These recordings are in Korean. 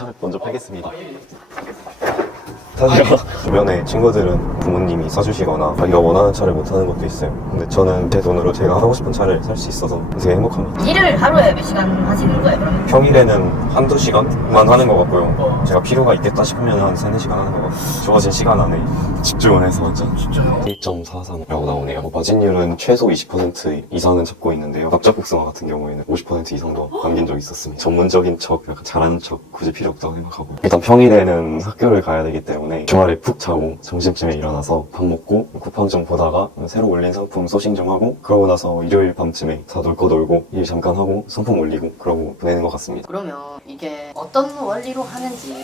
차를 먼저 팔겠습니다. 사실 주변에 친구들은 부모님이 사주시거나 자기가 원하는 차를 못 타는 것도 있어요. 근데 저는 제 돈으로 제가 하고 싶은 차를 살 수 있어서 되게 행복합니다. 일을 하루에 몇 시간 하시는 거예요, 그러면? 평일에는 한두 시간만 하는 것 같고요. 제가 필요가 있겠다 싶으면 한 3-4시간 하는 것 같아요. 주어진 시간 안에 집중을 해서 완전. 진짜요? 1.43라고 나오네요. 마진율은 최소 20% 이상은 잡고 있는데요. 납작 복숭아 같은 경우에는 50% 이상도 남긴 적이 있었습니다. 전문적인 척, 약간 잘하는 척 굳이 필요 없다고 생각하고, 일단 평일에는 학교를 가야 되기 때문에 주말에 푹 자고 점심쯤에 일어나서 밥 먹고 쿠팡 좀 보다가 새로 올린 상품 소싱 좀 하고, 그러고 나서 일요일 밤쯤에 다 놀 거 놀고 일 잠깐 하고 상품 올리고 그러고 보내는 것 같습니다. 그러면 이게 어떤 원리로 하는지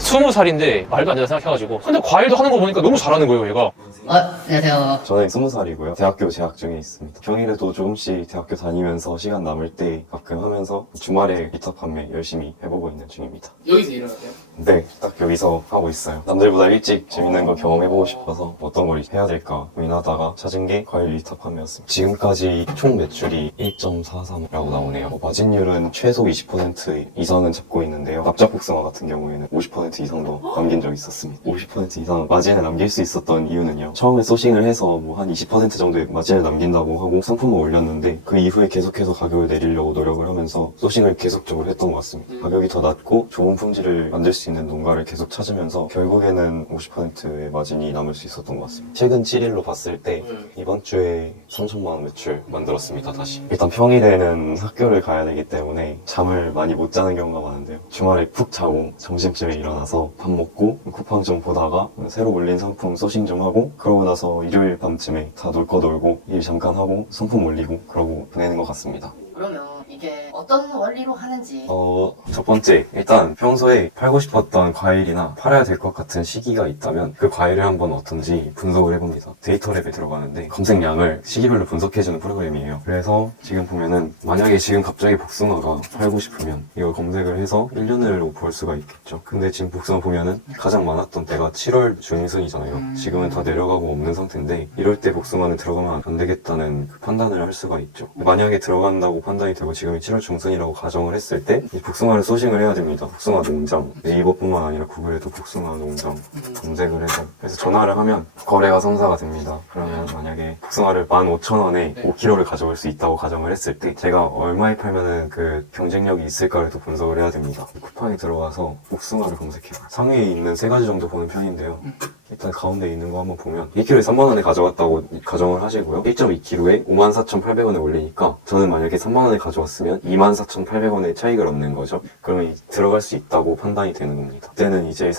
20살인데 말도 안 된다 생각해가지고 근데 과일도 하는 거 보니까 너무 잘하는 거예요 얘가. 안녕하세요. 저는 20살이고요. 대학교 재학 중에 있습니다. 평일에도 조금씩 대학교 다니면서 시간 남을 때 가끔 하면서 주말에 기타 판매 열심히 해보고 있는 중입니다. 여기서 일어나세요? 네, 딱 여기서 하고 있어요. 남들보다 일찍 재밌는 거 경험해보고 싶어서 어떤 걸 해야 될까 고민하다가 찾은 게 과일 리터 판매였습니다. 지금까지 총 매출이 1.43라고 나오네요. 마진율은 최소 20% 이상은 잡고 있는데요. 납작 복숭아 같은 경우에는 50% 이상도 남긴 적이 있었습니다. 50% 이상 마진을 남길 수 있었던 이유는요, 처음에 소싱을 해서 뭐 한 20% 정도의 마진을 남긴다고 하고 상품을 올렸는데, 그 이후에 계속해서 가격을 내리려고 노력을 하면서 소싱을 계속적으로 했던 것 같습니다. 가격이 더 낮고 좋은 품질을 만들 수 있는 농가를 계속 찾으면서 결국에는 50%의 마진이 남을 수 있었던 것 같습니다. 최근 7일로 봤을 때 이번 주에 3천만 원 매출 만들었습니다. 다시 일단 평일에는 학교를 가야 되기 때문에 잠을 많이 못 자는 경우가 많은데요, 주말에 푹 자고 점심쯤에 일어나서 밥 먹고 쿠팡 좀 보다가 새로 올린 상품 소싱 좀 하고, 그러고 나서 일요일 밤쯤에 다 놀 거 놀고 일 잠깐 하고 상품 올리고 그러고 보내는 것 같습니다. 그러면 이게 어떤 원리로 하는지 첫 번째, 일단 평소에 팔고 싶었던 과일이나 팔아야 될 것 같은 시기가 있다면 그 과일을 한번 어떤지 분석을 해봅니다. 데이터랩에 들어가는데 검색량을 시기별로 분석해주는 프로그램이에요. 그래서 지금 보면은 만약에 지금 갑자기 복숭아가 팔고 싶으면 이걸 검색을 해서 1년으로 볼 수가 있겠죠. 근데 지금 복숭아 보면은 가장 많았던 때가 7월 중순이잖아요. 지금은 다 내려가고 없는 상태인데, 이럴 때 복숭아는 들어가면 안 되겠다는 그 판단을 할 수가 있죠. 만약에 들어간다고 판단이 되고 지금이 7월 중순이라고 가정을 했을 때 이 복숭아를 소싱을 해야 됩니다. 복숭아 농장, 네이버뿐만 아니라 구글에도 복숭아 농장 검색을 해서, 그래서 전화를 하면 거래가 성사가 됩니다. 그러면 만약에 복숭아를 15,000원에 5kg를 가져올 수 있다고 가정을 했을 때 제가 얼마에 팔면은 그 경쟁력이 있을까를 또 분석을 해야 됩니다. 쿠팡에 들어가서 복숭아를 검색해요. 상위에 있는 3가지 정도 보는 편인데요, 일단 가운데 있는 거 한번 보면 1kg에 3만원에 가져갔다고 가정을 하시고요, 1.2kg에 54,800원에 올리니까 저는 만약에 3만원에 가져왔으면 24,800원의 차익을 얻는 거죠. 그러면 들어갈 수 있다고 판단이 되는 겁니다. 그때는 이제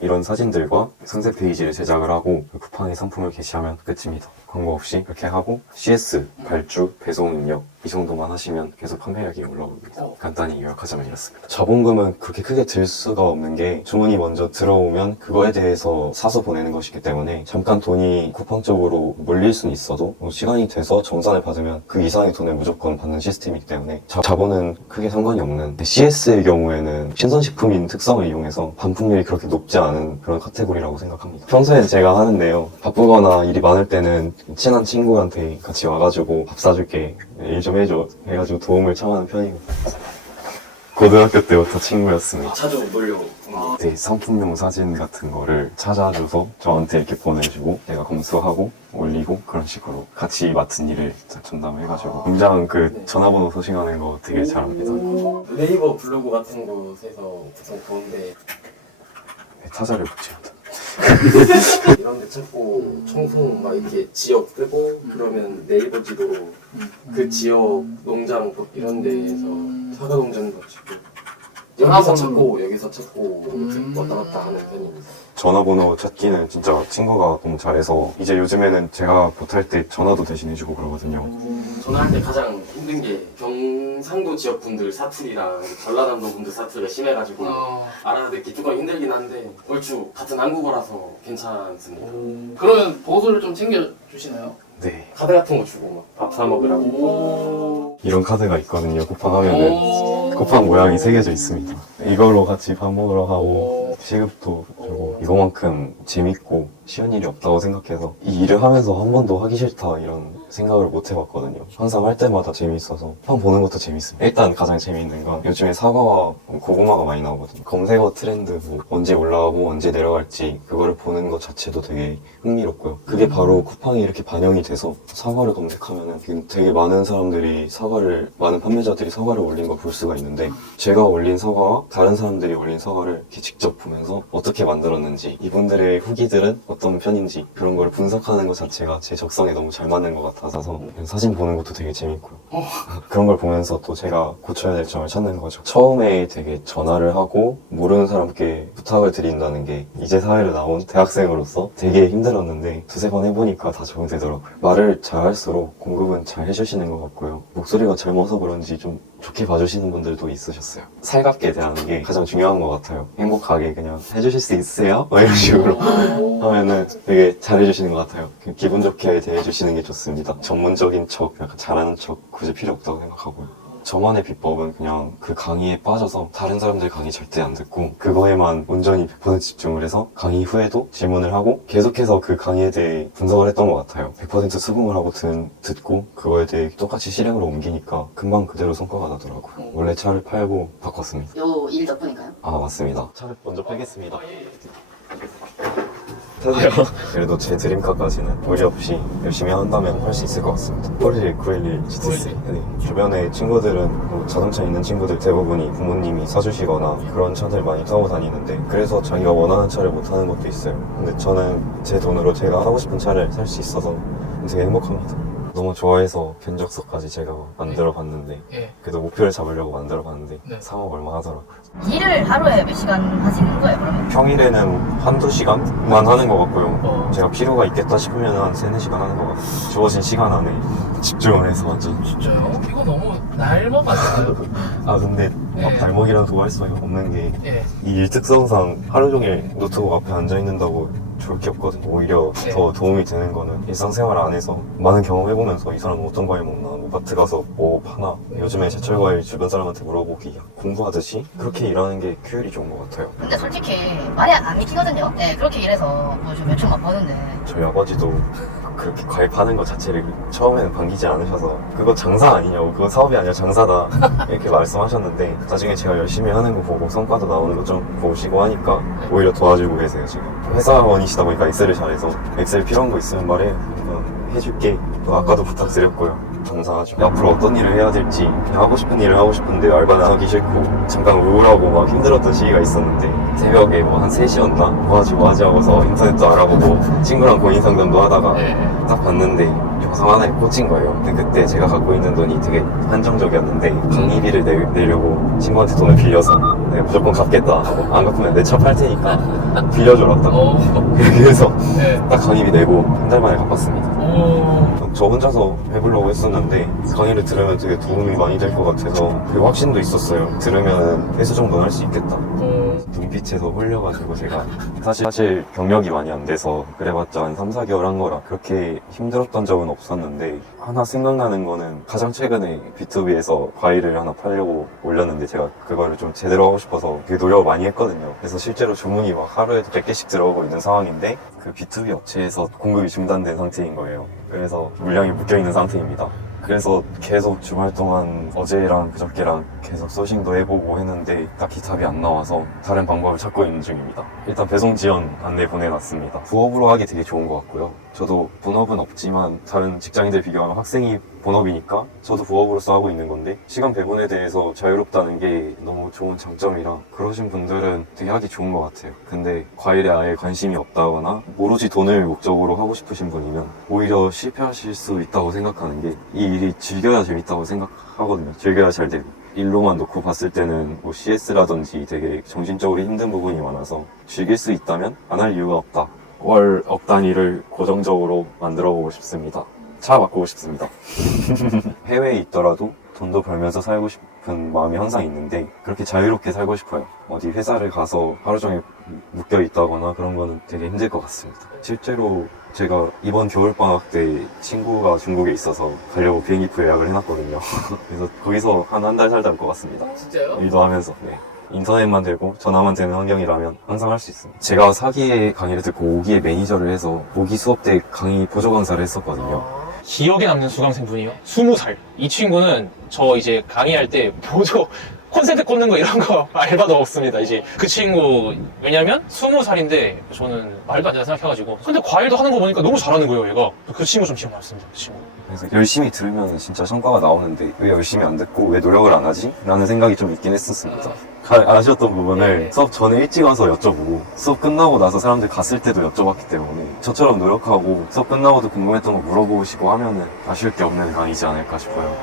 이런 사진들과 상세 페이지를 제작을 하고 쿠팡에 상품을 게시하면 끝입니다. 광고 없이 그렇게 하고 CS, 발주, 배송 능력 이 정도만 하시면 계속 판매량이 올라옵니다. 간단히 요약하자면 이렇습니다. 자본금은 그렇게 크게 들 수가 없는 게, 주문이 먼저 들어오면 그거에 대해서 사서 보내는 것이기 때문에 잠깐 돈이 쿠팡 쪽으로 몰릴 수는 있어도 시간이 돼서 정산을 받으면 그 이상의 돈을 무조건 받는 시스템이기 때문에 자본은 크게 상관이 없는, CS의 경우에는 신선식품인 특성을 이용해서 반품률이 그렇게 높지 않은 그런 카테고리라고 생각합니다. 평소에 제가 하는데요, 바쁘거나 일이 많을 때는 친한 친구한테 같이 와가지고 밥 사줄게, 일 좀 해줘 해가지고 도움을 청하는 편이고, 고등학교 때부터 친구였습니다. 자주 놀려고. 네, 상품용 사진 같은 거를 찾아줘서 저한테 이렇게 보내주고 제가 검수하고 올리고 그런 식으로 같이 맡은 일을 전담해가지고 공장 그 전화번호 소싱하는 거 되게 잘합니다. 네이버 블로그 같은 곳에서 보통 보는데 네, 타자를 붙입니다. 이런 데 찾고 청송 막 이렇게 지역 뜨고 그러면 네이버 지도로 그 지역 농장 이런 데에서 사과 농장도 찍고 여기서 찾고 여기서 찾고 이렇게 왔다 갔다 하는 편입니다. 전화번호 찾기는 진짜 친구가 너무 잘해서 이제 요즘에는 제가 못할 때 전화도 대신해주고 그러거든요. 전화할 때 가장 힘든 게 경상도 지역 분들 사투리랑 전라남도 분들 사투리가 심해가지고 알아듣기 조금 힘들긴 한데 얼추 같은 한국어라서 괜찮습니다. 그러면 보수를 좀 챙겨주시나요? 네, 카드 같은 거 주고 막 밥 사 먹으라고. 이런 카드가 있거든요. 쿠팡 하면은 쿠팡 모양이 새겨져 있습니다. 이걸로 같이 밥 먹으러 가고 시급도 주고 이거만큼 재밌고 쉬운 일이 없다고 생각해서 이 일을 하면서 한 번도 하기 싫다 이런 생각을 못 해봤거든요. 항상 할 때마다 재밌어서 처음 보는 것도 재밌습니다. 일단 가장 재밌는 건 요즘에 사과와 고구마가 많이 나오거든요. 검색어 트렌드 뭐 언제 올라가고 언제 내려갈지 그거를 보는 것 자체도 되게 흥미롭고요. 그게 바로 쿠팡에 이렇게 반영이 돼서 사과를 검색하면은 지금 되게 많은 사람들이 많은 판매자들이 사과를 올린 걸 볼 수가 있는데 제가 올린 사과와 다른 사람들이 올린 사과를 이렇게 직접 보면서 어떻게 만들었는지 이분들의 후기들은 어떤 편인지 그런 걸 분석하는 것 자체가 제 적성에 너무 잘 맞는 것 같아서 사진 보는 것도 되게 재밌고요. 그런 걸 보면서 또 제가 고쳐야 될 점을 찾는 거죠. 처음에 되게 전화를 하고 모르는 사람께 부탁을 드린다는 게 이제 사회를 나온 대학생으로서 되게 힘들었는데 두세 번 해보니까 다 적응되더라고요. 말을 잘할수록 공급은 잘 해주시는 것 같고요. 목소리가 젊어서 그런지 좀 좋게 봐주시는 분들도 있으셨어요. 살갑게 대하는 게 가장 중요한 것 같아요. 행복하게 그냥 해주실 수 있으세요? 이런 식으로 하면은 되게 잘해주시는 것 같아요. 기분 좋게 대해주시는 게 좋습니다. 전문적인 척, 약간 잘하는 척 굳이 필요 없다고 생각하고요. 저만의 비법은 그냥 그 강의에 빠져서 다른 사람들 강의 절대 안 듣고 그거에만 온전히 100% 집중을 해서 강의 후에도 질문을 하고 계속해서 그 강의에 대해 분석을 했던 것 같아요. 100% 수긍을 하고 듣고 그거에 대해 똑같이 실행으로 옮기니까 금방 그대로 성과가 나더라고요. 원래 차를 팔고 바꿨습니다. 요 일 덕분인가요? 아 맞습니다. 차를 먼저 팔겠습니다. 타세요. 그래도 제 드림카까지는 무리 없이 열심히 한다면 할 수 있을 것 같습니다. 911 GT3. 네. 주변에 친구들은 뭐 자동차 있는 친구들 대부분이 부모님이 사주시거나 그런 차들 많이 타고 다니는데 그래서 자기가 원하는 차를 못 타는 것도 있어요. 근데 저는 제 돈으로 제가 하고 싶은 차를 살 수 있어서 되게 행복합니다. 너무 좋아해서 견적서까지 제가 만들어 봤는데 예. 그래도 목표를 잡으려고 만들어 봤는데 네. 3억 얼마 하더라고요. 일을 하루에 몇 시간 하시는 거예요 그러면? 평일에는 한두 시간만 하는 것 같고요. 어. 제가 필요가 있겠다 싶으면 한 3-4시간 하는 것 같아요. 주어진 시간 안에 집중을 해서 완전. 진짜요? 이거 너무 날먹 같아요. 아 근데 네. 막 발목이라도 할 수가 없는 게 예. 이 일 특성상 하루 종일 노트북 앞에 앉아있는다고 좋을 게 없거든요. 오히려 네. 더 도움이 되는 거는 일상생활 안에서 많은 경험해보면서 이 사람은 어떤 과일 먹나, 뭐 마트 가서 뭐 파나, 요즘에 제철 과일 주변 사람한테 물어보기 공부하듯이 그렇게 일하는 게 효율이 좋은 것 같아요. 근데 솔직히 말이 안 믿기거든요. 네, 그렇게 일해서 뭐좀 매출 막 버는데 저희 아버지도 그렇게 과일 파는 것 자체를 처음에는 반기지 않으셔서 그거 장사 아니냐고, 그거 사업이 아니라 장사다 이렇게 말씀하셨는데 나중에 제가 열심히 하는 거 보고 성과도 나오는 거 좀 보시고 하니까 오히려 도와주고 계세요. 지금 회사원이시다 보니까 엑셀을 잘해서 엑셀 필요한 거 있으면 말해, 해줄게. 또 아까도 부탁드렸고요. 감사하죠. 앞으로 어떤 일을 해야 될지 그냥 하고 싶은 일을 하고 싶은데 알바는 하기 싫고 잠깐 우울하고 막 힘들었던 시기가 있었는데 새벽에 뭐 한 3시였나? 뭐 하지 하고서 인터넷도 알아보고 친구랑 고민 상담도 하다가 딱 봤는데 요상 하나에 꽂힌 거예요. 근데 그때 제가 갖고 있는 돈이 되게 한정적이었는데 강의비를 내려고 친구한테 돈을 빌려서 내가 무조건 갚겠다 하고 안 갚으면 내 차 팔 테니까 빌려줘라 딱. 그래서 네. 딱 강의비 내고 한 달 만에 갚았습니다. 오. 저 혼자서 해보려고 했었는데 강의를 들으면 되게 도움이 많이 될 것 같아서 그리고 확신도 있었어요. 들으면 회수 정도는 할 수 있겠다. 눈빛에서 홀려가지고 제가 사실 경력이 많이 안 돼서 그래봤자 한 3-4개월 한 거라 그렇게 힘들었던 적은 없었는데 하나 생각나는 거는 가장 최근에 B2B에서 과일을 하나 팔려고 올렸는데 제가 그거를 좀 제대로 하고 싶어서 되게 노력을 많이 했거든요. 그래서 실제로 주문이 막 하루에도 100개씩 들어오고 있는 상황인데 그 B2B 업체에서 공급이 중단된 상태인 거예요. 그래서 물량이 묶여있는 상태입니다. 그래서 계속 주말 동안 어제랑 그저께랑 계속 소싱도 해보고 했는데 딱히 답이 안 나와서 다른 방법을 찾고 있는 중입니다. 일단 배송 지원 안내 보내놨습니다. 부업으로 하기 되게 좋은 것 같고요. 저도 본업은 없지만 다른 직장인들 비교하면 학생이 본업이니까 저도 부업으로서 하고 있는 건데 시간 배분에 대해서 자유롭다는 게 너무 좋은 장점이라 그러신 분들은 되게 하기 좋은 것 같아요. 근데 과일에 아예 관심이 없다거나 오로지 돈을 목적으로 하고 싶으신 분이면 오히려 실패하실 수 있다고 생각하는 게 이 일이 즐겨야 재밌다고 생각하거든요. 즐겨야 잘 되고 일로만 놓고 봤을 때는 뭐 CS라든지 되게 정신적으로 힘든 부분이 많아서 즐길 수 있다면 안 할 이유가 없다. 월 억 단위를 고정적으로 만들어 보고 싶습니다. 차 바꾸고 싶습니다. 해외에 있더라도 돈도 벌면서 살고 싶은 마음이 항상 있는데 그렇게 자유롭게 살고 싶어요. 어디 회사를 가서 하루 종일 묶여 있다거나 그런 거는 되게 힘들 것 같습니다. 실제로 제가 이번 겨울방학 때 친구가 중국에 있어서 가려고 비행기표 예약을 해놨거든요. 그래서 거기서 한 달 살다 올 것 같습니다. 진짜요? 일도 하면서. 네. 인터넷만 되고 전화만 되는 환경이라면 항상 할 수 있습니다. 제가 4기의 강의를 듣고 5기의 매니저를 해서 5기 수업 때 강의 보조 강사를 했었거든요. 기억에 남는 수강생 분이요? 20살. 이 친구는 저 이제 강의할 때 보조 콘센트 꽂는 거 이런 거 알바도 없습니다. 이제 그 친구 왜냐면 20살인데 저는 말도 안 된다 생각해가지고 근데 과외도 하는 거 보니까 너무 잘하는 거예요 얘가. 그 친구 좀 기억났습니다. 그 친구. 그래서 열심히 들으면 진짜 성과가 나오는데 왜 열심히 안 듣고 왜 노력을 안 하지? 라는 생각이 좀 있긴 했었습니다. 아쉬웠던 부분을 수업 전에 일찍 와서 여쭤보고 수업 끝나고 나서 사람들 갔을 때도 여쭤봤기 때문에 저처럼 노력하고 수업 끝나고도 궁금했던 거 물어보시고 하면은 아쉬울 게 없는 강의지 않을까 싶어요.